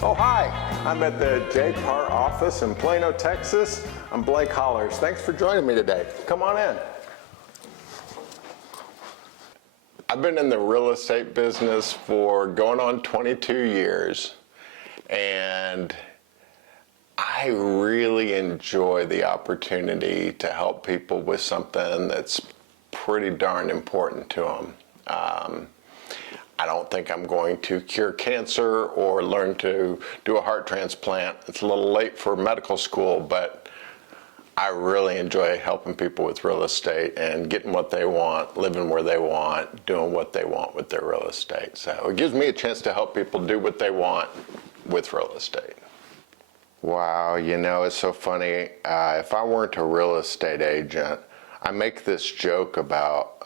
Oh, hi. I'm at the JPAR office in Plano, Texas. I'm Blake Hollers. Thanks for joining me today. Come on in. I've been in the real estate business for going on 22 years, and I really enjoy the opportunity to help people with something that's pretty darn important to them. I don't think I'm going to cure cancer or learn to do a heart transplant. It's a little late for medical school, but I really enjoy helping people with real estate and getting what they want, living where they want, doing what they want with their real estate. So it gives me a chance to help people do what they want with real estate. Wow, you know, it's so funny. If I weren't a real estate agent, I make this joke about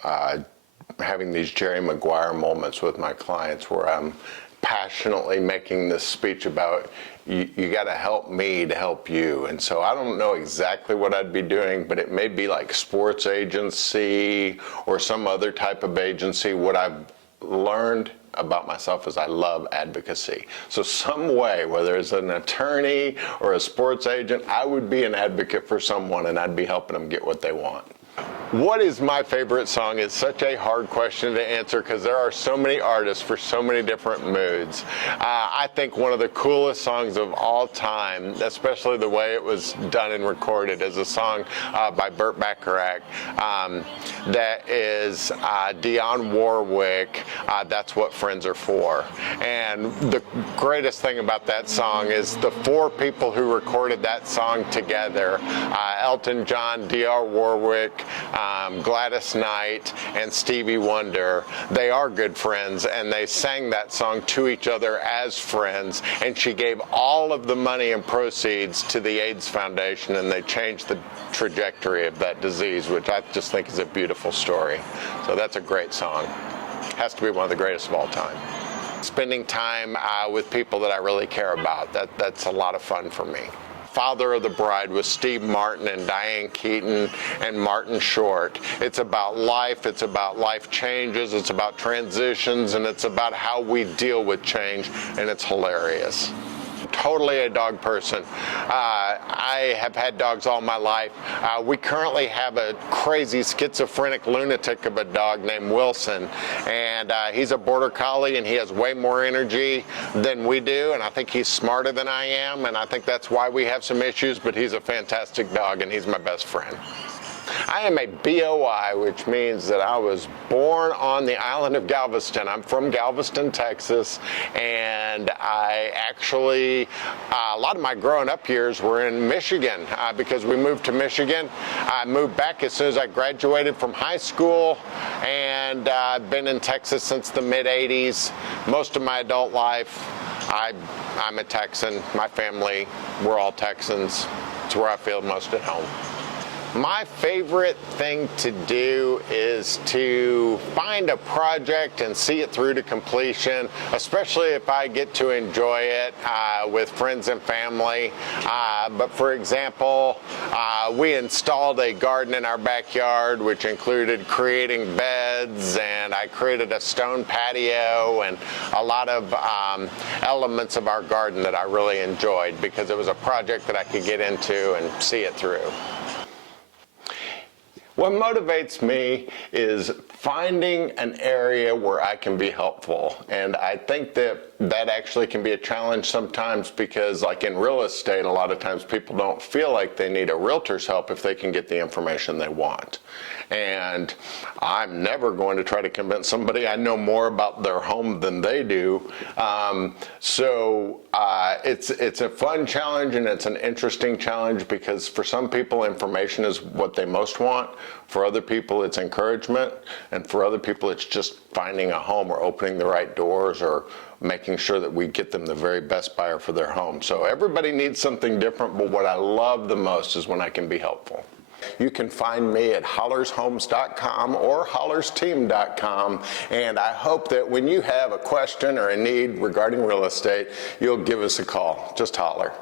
having these Jerry Maguire moments with my clients where I'm passionately making this speech about you got to help me to help you. And so I don't know exactly what I'd be doing, but it may be like sports agency or some other type of agency. What I've learned about myself is I love advocacy. So some way, whether it's an attorney or a sports agent, I would be an advocate for someone and I'd be helping them get what they want. What is my favorite song? It's such a hard question to answer because there are so many artists for so many different moods. I think one of the coolest songs of all time, especially the way it was done and recorded, is a song by Burt Bacharach that is Dionne Warwick, That's What Friends Are For. And the greatest thing about that song is the four people who recorded that song together, Elton John, Dionne Warwick, Gladys Knight, and Stevie Wonder. They are good friends, and they sang that song to each other as friends, and she gave all of the money and proceeds to the AIDS Foundation, and they changed the trajectory of that disease, which I just think is a beautiful story. So that's a great song. Has to be one of the greatest of all time. Spending time with people that I really care about, that's a lot of fun for me. Father of the Bride with Steve Martin and Diane Keaton and Martin Short. It's about life changes, it's about transitions, and it's about how we deal with change, and it's hilarious. Totally a dog person. I have had dogs all my life. We currently have a crazy schizophrenic lunatic of a dog named Wilson, and he's a border collie, and he has way more energy than we do, and I think he's smarter than I am, and I think that's why we have some issues, but he's a fantastic dog, and he's my best friend. I am a BOI, which means that I was born on the island of Galveston. I'm from Galveston, Texas, and I actually, a lot of my growing up years were in Michigan because we moved to Michigan. I moved back as soon as I graduated from high school, and I've been in Texas since the mid-'80s. Most of my adult life, I'm a Texan. My family, we're all Texans. It's where I feel most at home. My favorite thing to do is to find a project and see it through to completion, especially if I get to enjoy it with friends and family. But for example, we installed a garden in our backyard, which included creating beds, and I created a stone patio and a lot of elements of our garden that I really enjoyed because it was a project that I could get into and see it through. What motivates me is finding an area where I can be helpful, and I think that actually can be a challenge sometimes because, like in real estate, a lot of times people don't feel like they need a realtor's help if they can get the information they want. And I'm never going to try to convince somebody I know more about their home than they do. It's a fun challenge, and it's an interesting challenge because for some people information is what they most want. For other people it's encouragement, and for other people it's just finding a home or opening the right doors or making sure that we get them the very best buyer for their home. So everybody needs something different, but what I love the most is when I can be helpful. You can find me at hollershomes.com or hollersteam.com, and I hope that when you have a question or a need regarding real estate, you'll give us a call. Just holler.